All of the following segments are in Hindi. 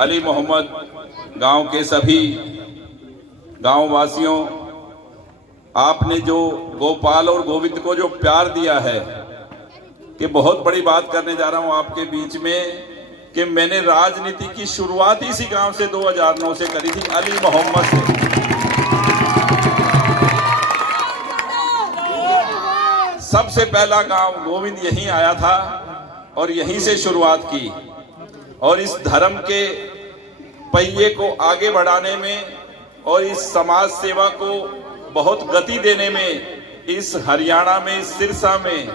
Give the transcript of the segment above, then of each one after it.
अली मोहम्मद, गांव के सभी गांव वासियों, आपने जो गोपाल और गोविंद को जो प्यार दिया है, कि बहुत बड़ी बात करने जा रहा हूं आपके बीच में कि मैंने राजनीति की शुरुआत इसी गांव से 2009 से करी थी, अली मोहम्मद से। सबसे पहला गांव गोविंद यहीं आया था और यहीं से शुरुआत की, और इस धर्म के पहिए को आगे बढ़ाने में और इस समाज सेवा को बहुत गति देने में इस हरियाणा में, इस सिरसा में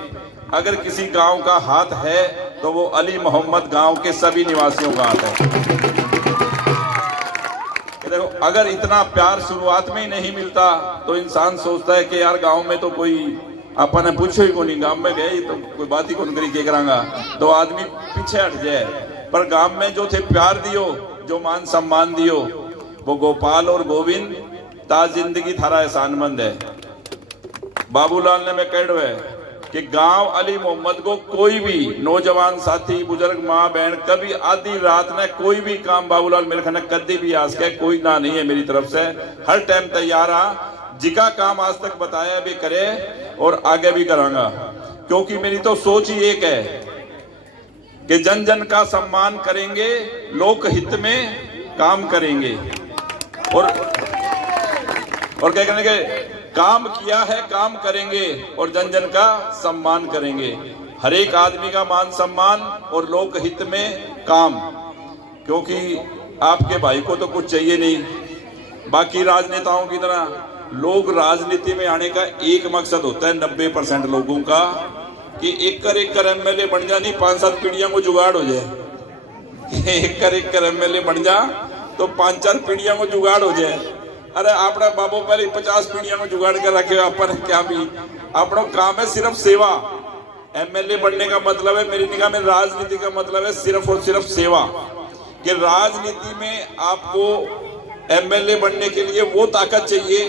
अगर किसी गांव का हाथ है तो वो अली मोहम्मद गांव के सभी निवासियों का हाथ है। देखो, अगर इतना प्यार शुरुआत में ही नहीं मिलता तो इंसान सोचता है कि यार गांव में तो कोई अपन पूछो ही को नहीं, गांव में गए तो कोई बात ही कौन करी के करांगा, तो आदमी पीछे हट जाए। पर गांव में जो थे प्यार दियो, जो मान सम्मान दियो, वो गोपाल और गोविंद ताज जिंदगी थारा एहसानमंद है। बाबूलाल ने मैं कह रहा है कि गांव अली मोहम्मद को कोई भी नौजवान साथी, बुजुर्ग, माँ बहन, कभी आधी रात में कोई भी काम बाबूलाल मेरे खाने कदी भी आज के कोई ना नहीं है मेरी तरफ से, हर टाइम तैयार आ, जिका काम आज तक बताया भी करे और आगे भी करांगा। क्योंकि मेरी तो सोच ही एक है कि जन जन का सम्मान करेंगे, लोक हित में काम करेंगे, और क्या करेंगे, काम किया है काम करेंगे और जन जन का सम्मान करेंगे। हर एक आदमी का मान सम्मान और लोक हित में काम, क्योंकि आपके भाई को तो कुछ चाहिए नहीं। बाकी राजनेताओं की तरह लोग राजनीति में आने का एक मकसद होता है 90% लोगों का कि एक कर एमएलए बन जा, नहीं 5-7 पीढ़ियों को जुगाड़ हो जाए। एक कर एमएलए बन जा तो 5-4 पीढ़ियों को जुगाड़ हो जाए। अरे अपना बाबू पहले 50 पीढ़ियों को जुगाड़ कर रखे, अपन क्या भी, अपना काम है सिर्फ सेवा। एमएलए बनने का मतलब है मेरी निगाह में, राजनीति का मतलब है सिर्फ और सिर्फ सेवा। कि राजनीति में आपको एमएलए बनने के लिए वो ताकत चाहिए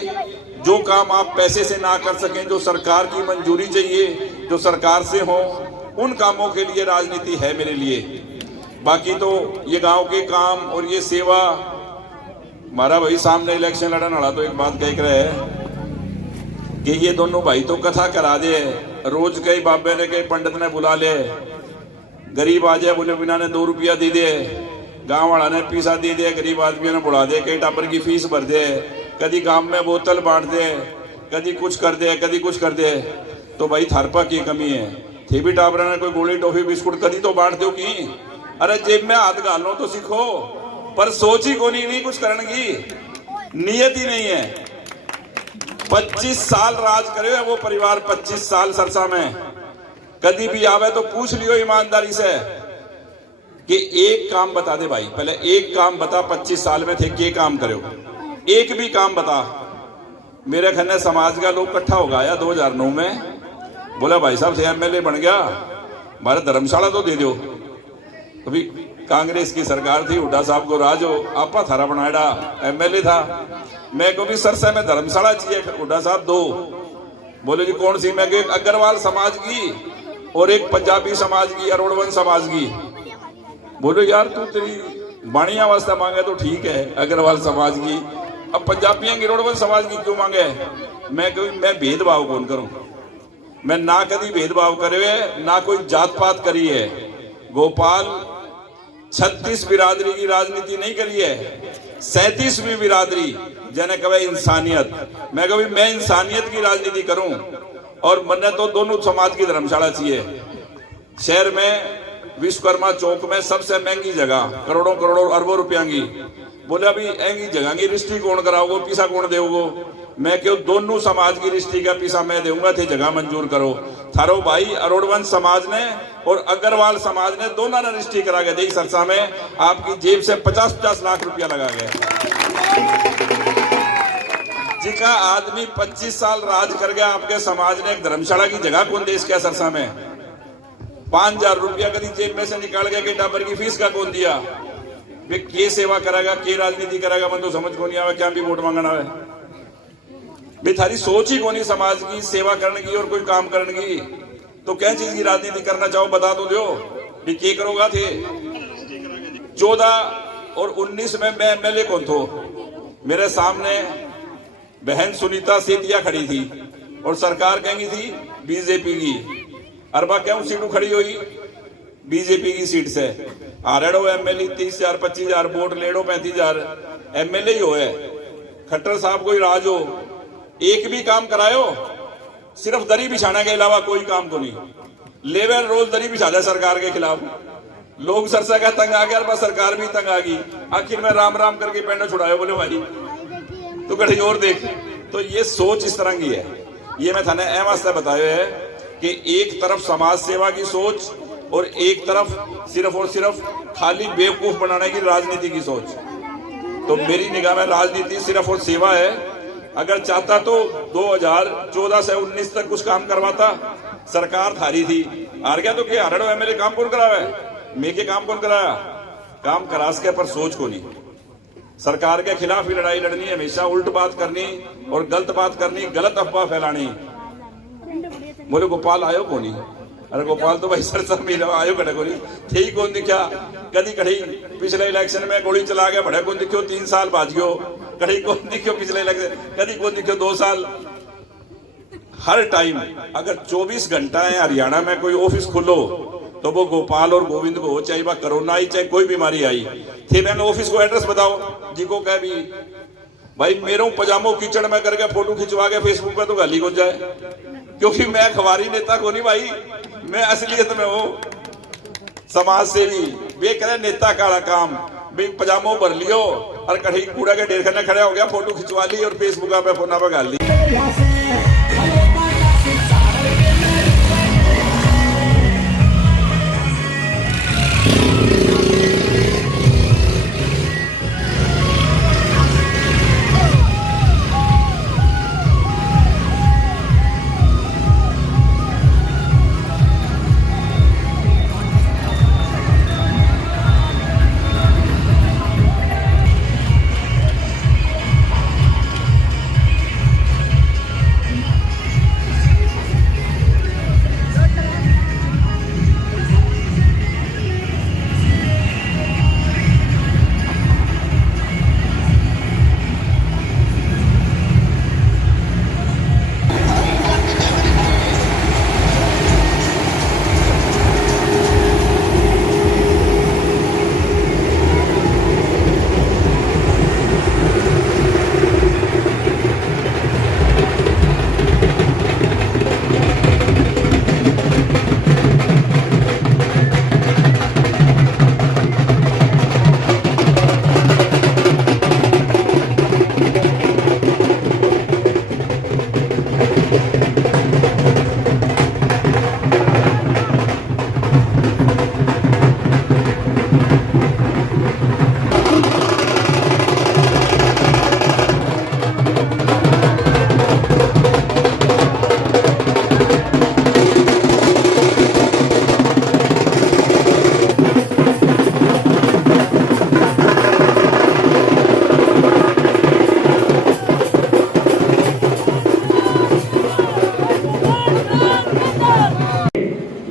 जो काम आप पैसे से ना कर सकें, जो सरकार की मंजूरी चाहिए, जो सरकार से हो, उन कामों के लिए राजनीति है मेरे लिए। बाकी तो ये गांव के काम और ये सेवा, हमारा भाई सामने इलेक्शन लड़ने वाला तो एक बात कह रहे है कि ये दोनों भाई तो कथा करा दे, रोज कई बाबे ने कई पंडित ने बुला ले, गरीब आ जाए बोले बिना ने 2 रुपया दे दे, गांव वाला ने पैसा दे दे, गरीब आदमियों ने बुला दे, कई टापर की फीस भर दे, कभी गांव में बोतल बांट दे, कभी कुछ कर दे, कभी कुछ कर दे। तो भाई थारपा की कमी है, थे भी टापर ने कोई गोली टॉफी बिस्कुट कभी तो बांट दो की। अरे जेब में हाथ डालना तो सीखो, पर सोच ही को नहीं कुछ करने की नियत ही नहीं है। 25 साल राज करे वो परिवार, 25 साल सरसा में, कभी भी आवे तो पूछ लियो ईमानदारी से कि एक काम बता दे भाई, पहले एक काम बता, 25 साल में थे के काम करे, एक भी काम बता। मेरे खन्ने समाज का लोग इकट्ठा हो गया 2009 में, बोला भाई साहब से एमएलए बन गया, हमारे धर्मशाला तो दे दो। कभी कांग्रेस की सरकार थी, हुड्डा साहब को राज हो, आपा थारा बनाया एमएलए था, मैं को भी सरसा में धर्मशाला चाहिए, हुड्डा साहब दो। बोले जी कौन सी? मैं एक अग्रवाल समाज की और एक पंजाबी समाज की, अरोड़वन समाज की। बोलो यार तू तेरी बाणिया वास्ता मांगे तो ठीक है अग्रवाल समाज की, अब पंजाबियों की अरोड़वन समाज की क्यों मांगे? मैं भेदभाव कौन करूं? मैं ना कभी भेदभाव करे, ना कोई जात पात करी है। गोपाल 36 बिरादरी की राजनीति नहीं करी है, 37वीं बिरादरी जने कहे इंसानियत। मैं कभी मैं इंसानियत की राजनीति करूं, और मन्ने तो दोनों समाज की धर्मशाला चाहिए। शहर में विश्वकर्मा चौक में सबसे महंगी जगह, करोड़ों करोड़ों अरबों रुपया की, बोले अभी महंगी जगह की रिश्ती कौन कराओगो, पीसा कौन देवगो? मैं क्यों दोनों समाज की रिश्ती का पीसा मैं दूंगा, थे जगह मंजूर करो। थारो भाई अरोड़वन समाज ने और अग्रवाल समाज ने दोनों ने रिश्ती करा गए थे सरसा में, आपकी जेब से 50-50 लाख रुपया लगा गए। जिका आदमी 25 साल राज कर गया, आपके समाज ने एक धर्मशाला की जगह कौन देश क्या सरसा में? 5000 रुपया कभी जेब में से निकाल गया कि टाबर की फीस का कौन दिया? वे के सेवा करेगा, के राजनीति करेगा, मन तो समझ को नहीं आवे, क्या भी वोट मांगना है। भाई थारी सोच ही कोनी समाज की सेवा करने की और कोई काम करने की, तो क्या चीज की राजनीति करना चाहो बता तो दो भी के करोगा थे। 14 और 19 में मैं एमएलए कौन थो। मेरे सामने बहन सुनीता सेतिया खड़ी थी और सरकार कहेंगी थी बीजेपी की। अरबा क्यों सीटू खड़ी हुई बीजेपी की सीट से। आरेड़ो एमएलए 30,000 25,000 वोट लेड़ो 35,000 एमएलए ही हो है। खट्टर साहब कोई राज हो, एक भी काम करायो सिर्फ दरी बिछाने के अलावा कोई काम तो नहीं। लेवल रोज दरी बिछा दे सरकार के खिलाफ। लोग सरसा का तंग आ गया, बस सरकार भी तंग आ गई। आखिर में राम राम करके पेंडा छुड़ायो, बोले भाई तो कहीं और देख। तो ये सोच इस तरह की है। ये मैं थाने एम वास्ते बताया है कि एक तरफ समाज सेवा की सोच और एक तरफ सिर्फ और सिर्फ खाली बेवकूफ बनाने की राजनीति की सोच। तो मेरी निगाह में राजनीति सिर्फ और सेवा है। अगर चाहता तो 2014 से 19 तक कुछ काम करवाता। सरकार थारी थी, हार गया तो क्या हरड़ो एमएलए काम कौन करावा है? मैं के काम कौन कराया? काम करास के पर सोच को नहीं। सरकार के खिलाफ ही लड़ाई लड़नी, हमेशा उल्ट बात करनी और गलत बात करनी, गलत अफवाह फैलानी। बोले गोपाल आयो को नहीं? अरे गोपाल तो भाई सरसा मिला आयो कड़े को नहीं थे ही कौन दिखा। कदी कड़ी पिछले इलेक्शन में गोली चला गया बड़े कौन दिखो 3 साल बाजियो। कड़ी कौन दिखो पिछले इलेक्शन, कदी कौन दिखो 2 साल। हर टाइम अगर 24 घंटा है हरियाणा में कोई ऑफिस खुलो तो वो गोपाल और गोविंद को हो, चाहे वह कोरोना आई चाहे कोई बीमारी आई थे। मैंने ऑफिस को एड्रेस बताओ जी को कह भी भाई मेरे पजामो कीचड़ में करके फोटो खिंचवा के फेसबुक पे तो गाली हो जाए। क्योंकि मैं अखबारी नेता को नहीं भाई, मैं असलियत में हूँ समाज सेवी। वे करे नेता का काम भी पजामो भर लियो और कहीं कूड़ा के ढेर करने खड़े हो गया, फोटो खिंचवा ली और फेसबुक पे फोना पे गाल ली।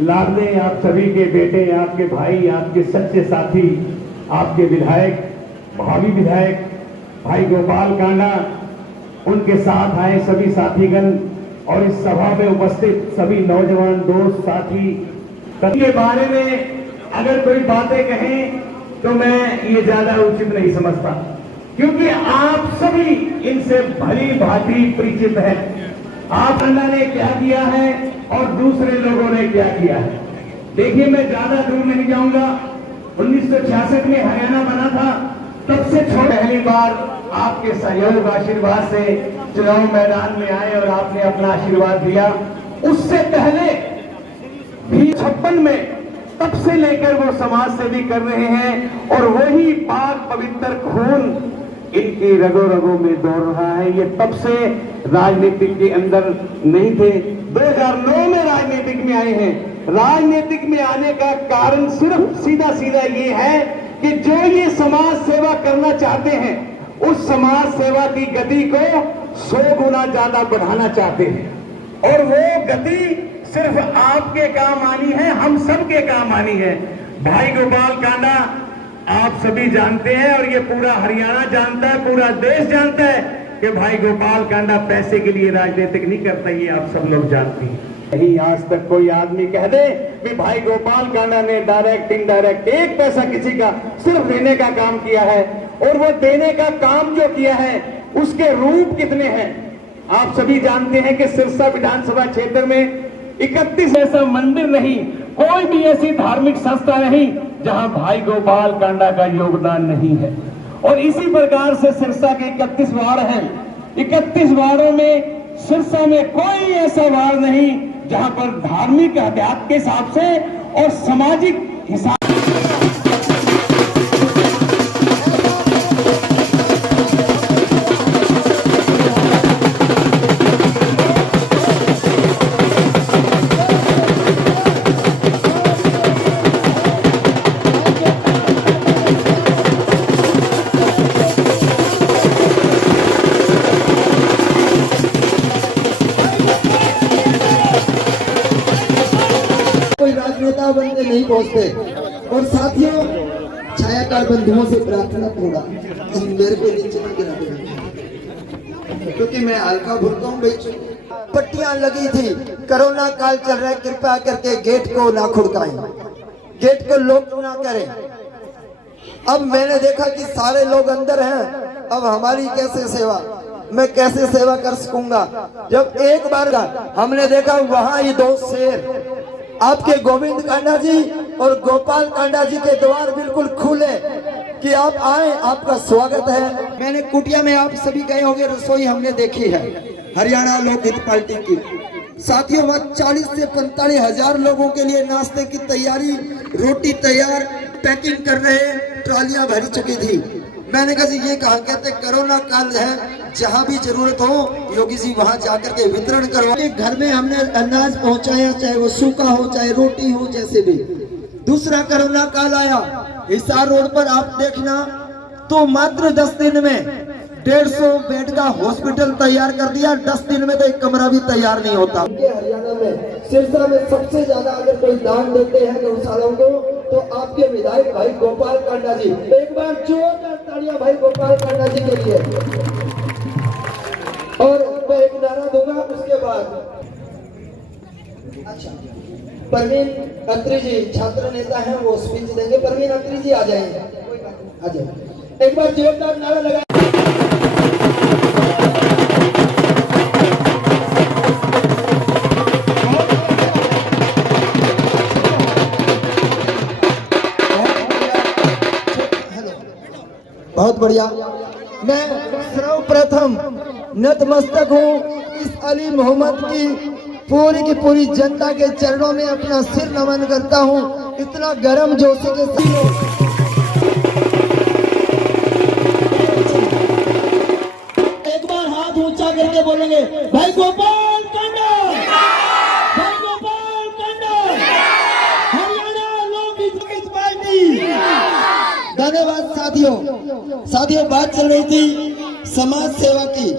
लाडले आप सभी के बेटे, आपके भाई, आपके सच्चे साथी, आपके विधायक, भावी विधायक भाई गोपाल कांडा, उनके साथ आए सभी साथीगण और इस सभा में उपस्थित सभी नौजवान दोस्त साथी के बारे में अगर कोई बातें कहें तो मैं ये ज्यादा उचित नहीं समझता, क्योंकि आप सभी इनसे भली भांति परिचित हैं। आप कांडा ने क्या किया है और दूसरे लोगों ने क्या किया है। देखिए मैं ज्यादा दूर नहीं जाऊंगा। 1966 में हरियाणा बना था, तब से पहली बार आपके सहयोग आशीर्वाद से चुनाव मैदान में आए और आपने अपना आशीर्वाद दिया। उससे पहले भी 56 में तब से लेकर वो समाज सेवी कर रहे हैं और वही पाक पवित्र खून इनकी रगों रगों में दौड़ रहा है। ये तब से राजनीतिक के अंदर नहीं थे, 2009 में राजनीतिक में आए हैं। राजनीतिक में आने का कारण सिर्फ सीधा सीधा ये है कि जो ये समाज सेवा करना चाहते हैं उस समाज सेवा की गति को 100 गुना ज्यादा बढ़ाना चाहते हैं और वो गति सिर्फ आपके काम आनी है, हम सबके काम आनी है। भाई गोपाल कांडा आप सभी जानते हैं और ये पूरा हरियाणा जानता है, पूरा देश जानता है कि भाई गोपाल कांडा पैसे के लिए राजनीतिक नहीं करता, ये आप सब लोग जानते हैं। नहीं आज तक कोई आदमी कह दे कि भाई गोपाल कांडा ने डायरेक्ट इनडायरेक्ट एक पैसा किसी का सिर्फ लेने का काम किया है, और वो देने का काम जो किया है उसके रूप कितने हैं आप सभी जानते हैं कि सिरसा विधानसभा क्षेत्र में 31 ऐसा मंदिर नहीं, कोई भी ऐसी धार्मिक संस्था नहीं जहां भाई गोपाल कांडा का योगदान नहीं है। और इसी प्रकार से सिरसा के 31 वार्ड हैं, 31 वार्डों में सिरसा में कोई ऐसा वार्ड नहीं जहां पर धार्मिक अध्यात्म के हिसाब से और सामाजिक हिसाब राजनेता बनते नहीं पहुंचते। और साथियों, छायाकार बंधुओं से प्रार्थना थोड़ा मेरे को नीचे न गिरा देना, क्योंकि मैं हल्का भुलका हूँ भाई। पट्टियां लगी थी, कोरोना काल चल रहा है, कृपया करके गेट को ना खुड़काएं, गेट को लॉक ना करें। अब मैंने देखा कि सारे लोग अंदर हैं, अब हमारी कैसे सेवा, मैं कैसे सेवा कर सकूंगा। जब एक बार हमने देखा वहां ये दो शेर, आपके गोविंद कांडा जी और गोपाल कांडा जी के द्वार बिल्कुल खुले कि आप आए, आपका स्वागत है। मैंने कुटिया में आप सभी गए होंगे, रसोई हमने देखी है हरियाणा लोकहित पार्टी की। साथियों, वहाँ 40 से 45 हजार लोगों के लिए नाश्ते की तैयारी, रोटी तैयार, पैकिंग कर रहे, ट्रालियां भरी चुकी थी। मैंने कहा जी ये कहा, कहते कोरोना काल है, जहां भी जरूरत हो योगी जी वहां जाकर के वितरण करो। घर में हमने अनाज पहुंचाया, चाहे वो सूखा हो चाहे रोटी हो, जैसे भी। दूसरा कोरोना काल आया, हिसार रोड पर आप देखना तो मात्र 10 दिन में 150 बेड का हॉस्पिटल तैयार कर दिया। 10 दिन में तो एक कमरा भी तैयार नहीं होता। हरियाणा में सिरसा में सबसे ज्यादा अगर कोई दान देते हैं गौशालाओं को तो आपके विधायक भाई गोपाल कांडा जी। एक बार जोरदार तालियां भाई गोपाल कांडा जी के लिए। और मैं एक नारा दूंगा उसके बाद। अच्छा, परवीन अत्री जी छात्र नेता हैं, वो स्पीच देंगे। परवीन अत्री जी आ जाएंगे, आ जाए। एक बार जोरदार नारा लगा। बहुत बढ़िया। मैं सर्वप्रथम नतमस्तक हूँ इस अली मोहम्मद की पूरी जनता के चरणों में अपना सिर नमन करता हूँ। इतना गर्म जोशी के साथ एक बार हाथ ऊंचा करके बोलेंगे भाई गोपाल कांडा, भाई गोपाल कांडा, हरियाणा लोकहित पार्टी। धन्यवाद साथियों, बात चल रही थी समाज सेवा की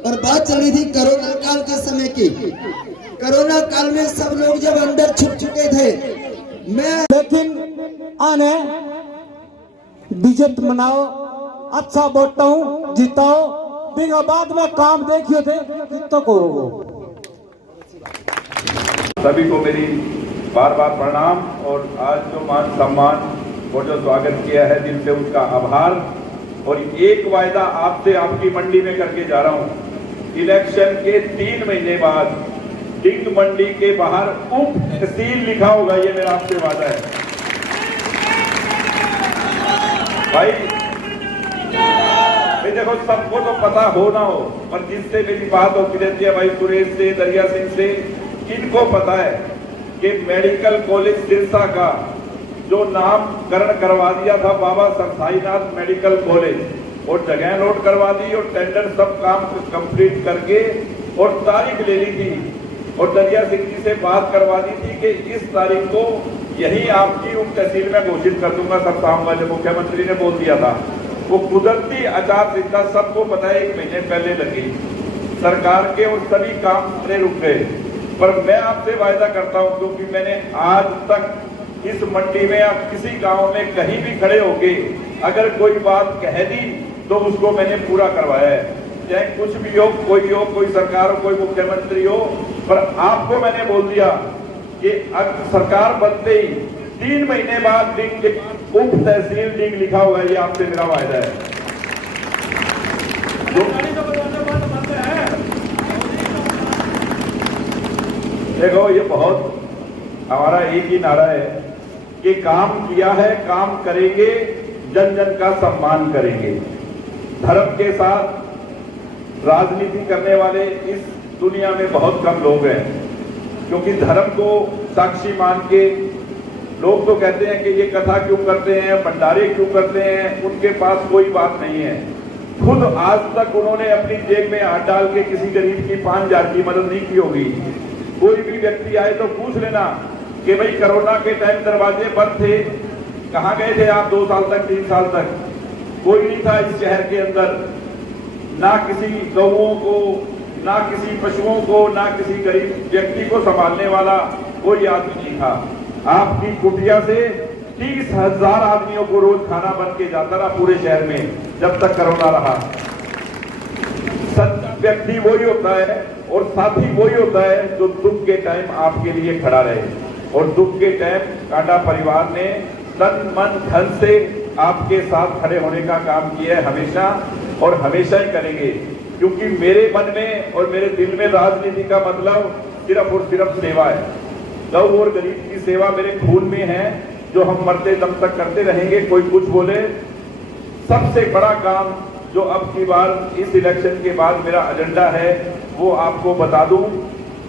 और बात चल रही थी कोरोना काल के समय की। कोरोना काल में सब लोग जब अंदर छुप चुके थे, लेकिन आने विजय मनाओ, अच्छा वोटाओ जिताओ, बिना बाद में काम देखियो थे कितो करोगे। सभी को मेरी बार बार प्रणाम, और आज जो मान सम्मान और जो स्वागत किया है दिल से उसका आभार। और एक वायदा आपसे आपकी मंडी में करके जा रहा हूं, इलेक्शन के 3 महीने बाद डिंग मंडी के बाहर उप तहसील लिखा होगा, ये मेरा आपसे वादा है भाई। देखो, सबको तो पता हो ना हो, पर जिससे मेरी बात होती रहती है भाई सुरेश से, दरिया सिंह से, इनको पता है कि मेडिकल कॉलेज सिरसा का जो नामकरण करवा दिया था बाबा सरसाईनाथ मेडिकल कॉलेज, और जगह नोट करवा दी और टेंडर सब काम कंप्लीट करके और तारीख ले ली थी, और दरिया सिंह जी से बात करवा दी थी कि इस तारीख को यही आपकी उप तहसील में घोषित कर दूंगा। सब काम वाले मुख्यमंत्री ने बोल दिया था। वो कुदरती आचार संहिता सबको पता है 1 महीने पहले लगी सरकार के, और सभी काम सारे रुक गए। पर मैं आपसे वायदा करता हूं, क्योंकि मैंने आज तक इस मंडी में या किसी गांव में कहीं भी खड़े होके अगर कोई बात कह दी तो उसको मैंने पूरा करवाया है, चाहे कुछ भी हो, कोई सरकार हो, कोई मुख्यमंत्री हो। पर आपको मैंने बोल दिया कि सरकार बनते ही 3 महीने बाद डिंग उप तहसील डिंग लिखा हुआ है, ये आपसे मेरा वायदा है। देखो, ये बहुत हमारा एक ही नारा है कि काम किया है, काम करेंगे, जन जन का सम्मान करेंगे। धर्म के साथ राजनीति करने वाले इस दुनिया में बहुत कम लोग हैं, क्योंकि धर्म को साक्षी मान के लोग तो कहते हैं कि ये कथा क्यों करते हैं, भंडारे क्यों करते हैं, उनके पास कोई बात नहीं है। खुद आज तक उन्होंने अपनी जेब में हाथ डाल के किसी गरीब की 5,000 की मदद नहीं की होगी। कोई भी व्यक्ति आए तो पूछ लेना कि भाई कोरोना के टाइम दरवाजे बंद थे, कहाँ गए थे आप 2 साल तक, 3 साल तक? कोई नहीं था इस शहर के अंदर, ना किसी गौओं को, ना किसी पशुओं को, ना किसी गरीब व्यक्ति को संभालने वाला कोई आदमी नहीं था। आपकी कुटिया से 30,000 आदमियों को रोज खाना बन के जाता रहा पूरे शहर में जब तक कोरोना रहा। सच्चा व्यक्ति वही होता है और साथी वही होता है जो दुख के टाइम आपके लिए खड़ा रहे। और दुख के टाइम कांडा परिवार ने तन मन धन से आपके साथ खड़े होने का काम किया है हमेशा, और हमेशा ही करेंगे। क्योंकि मेरे मन में और मेरे दिल में राजनीति का मतलब सिर्फ और सिर्फ सेवा है। गौ और गरीब की सेवा मेरे खून में है, जो हम मरते दम तक करते रहेंगे। कोई कुछ बोले, सबसे बड़ा काम जो अब की बार इस इलेक्शन के बाद मेरा एजेंडा है वो आपको बता दूं,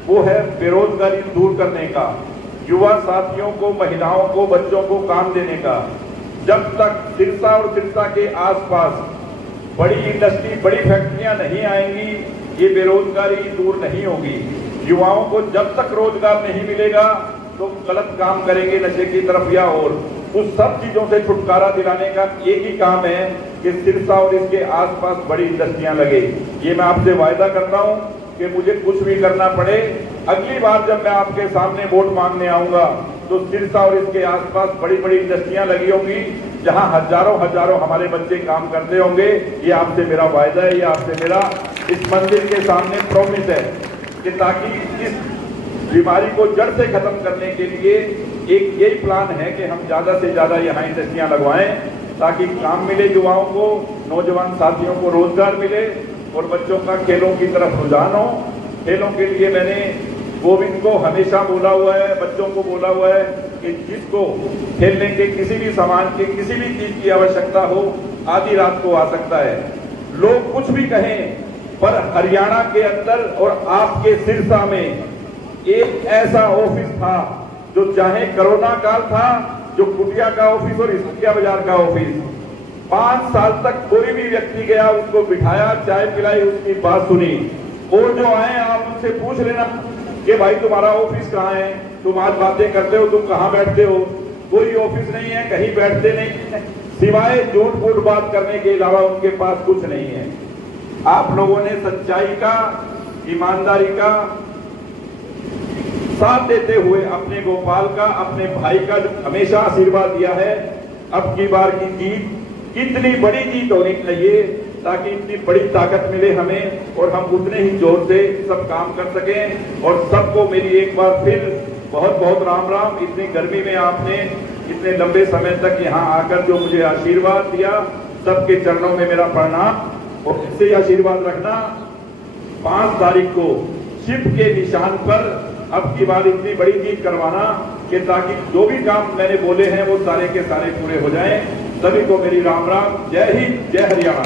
वो है बेरोजगारी दूर करने का, युवा साथियों को, महिलाओं को, बच्चों को काम देने का। जब तक सिरसा और सिरसा के आसपास बड़ी इंडस्ट्री, बड़ी फैक्ट्रियां नहीं आएंगी, ये बेरोजगारी दूर नहीं होगी। युवाओं को जब तक रोजगार नहीं मिलेगा तो गलत काम करेंगे, नशे की तरफ या और उस सब चीजों से छुटकारा दिलाने का एक ही काम है कि सिरसा और इसके आसपास बड़ी इंडस्ट्रियां लगे। ये मैं आपसे वायदा करता हूं कि मुझे कुछ भी करना पड़े, अगली बार जब मैं आपके सामने वोट मांगने आऊंगा तो सिरसा और इसके आसपास बड़ी बड़ी इंडस्ट्रियां लगी होंगी, जहां हजारों हमारे बच्चे काम करते होंगे। ये आपसे मेरा वायदा है, ये आपसे मेरा इस मंदिर के सामने प्रॉमिस है कि ताकि इस बीमारी को जड़ से खत्म करने के लिए एक यही प्लान है कि हम ज्यादा से ज्यादा यहाँ इंडस्ट्रियां लगवाएं, ताकि काम मिले युवाओं को, नौजवान साथियों को रोजगार मिले और बच्चों का खेलों की तरफ रुझान हो। खेलों के लिए मैंने गोविंद को हमेशा बोला हुआ है, बच्चों को बोला हुआ है कि जिसको खेलने के किसी भी सामान की, किसी भी चीज की आवश्यकता हो, आधी रात को आ सकता है। लोग कुछ भी कहें, पर हरियाणा के अंदर और आपके सिरसा में एक ऐसा ऑफिस था जो चाहे कोरोना काल था, जो कुटिया का ऑफिस और इसकिया बाजार का ऑफिस, 5 साल तक कोई भी व्यक्ति गया, उसको बिठाया, चाय पिलाई, उसकी बात सुनी। और जो आए आप उनसे पूछ लेना कि भाई तुम्हारा ऑफिस कहाँ है, तुम आज बातें करते हो, तुम कहाँ बैठते हो? कोई ऑफिस नहीं है, कहीं बैठते नहीं है, सिवाय झूठ फूट बात करने के अलावा उनके पास कुछ नहीं है। आप लोगों ने सच्चाई का, ईमानदारी का साथ देते हुए अपने गोपाल का, अपने भाई का जो हमेशा आशीर्वाद दिया है, अब की बार की जीत कितनी बड़ी जीत होनी चाहिए ताकि इतनी बड़ी ताकत मिले हमें और हम उतने ही जोर से सब काम कर सकें। और सबको मेरी एक बार फिर बहुत बहुत राम राम। इतनी गर्मी में आपने इतने लंबे समय तक यहाँ आकर जो मुझे आशीर्वाद दिया, सबके चरणों में मेरा प्रणाम। और इससे आशीर्वाद रखना 5 तारीख को शिव के निशान पर अब की बार इतनी बड़ी जीत करवाना कि ताकि जो भी काम मैंने बोले हैं वो सारे के सारे पूरे हो जाएं। सभी को मेरी राम राम। जय हिंद, जय हरियाणा।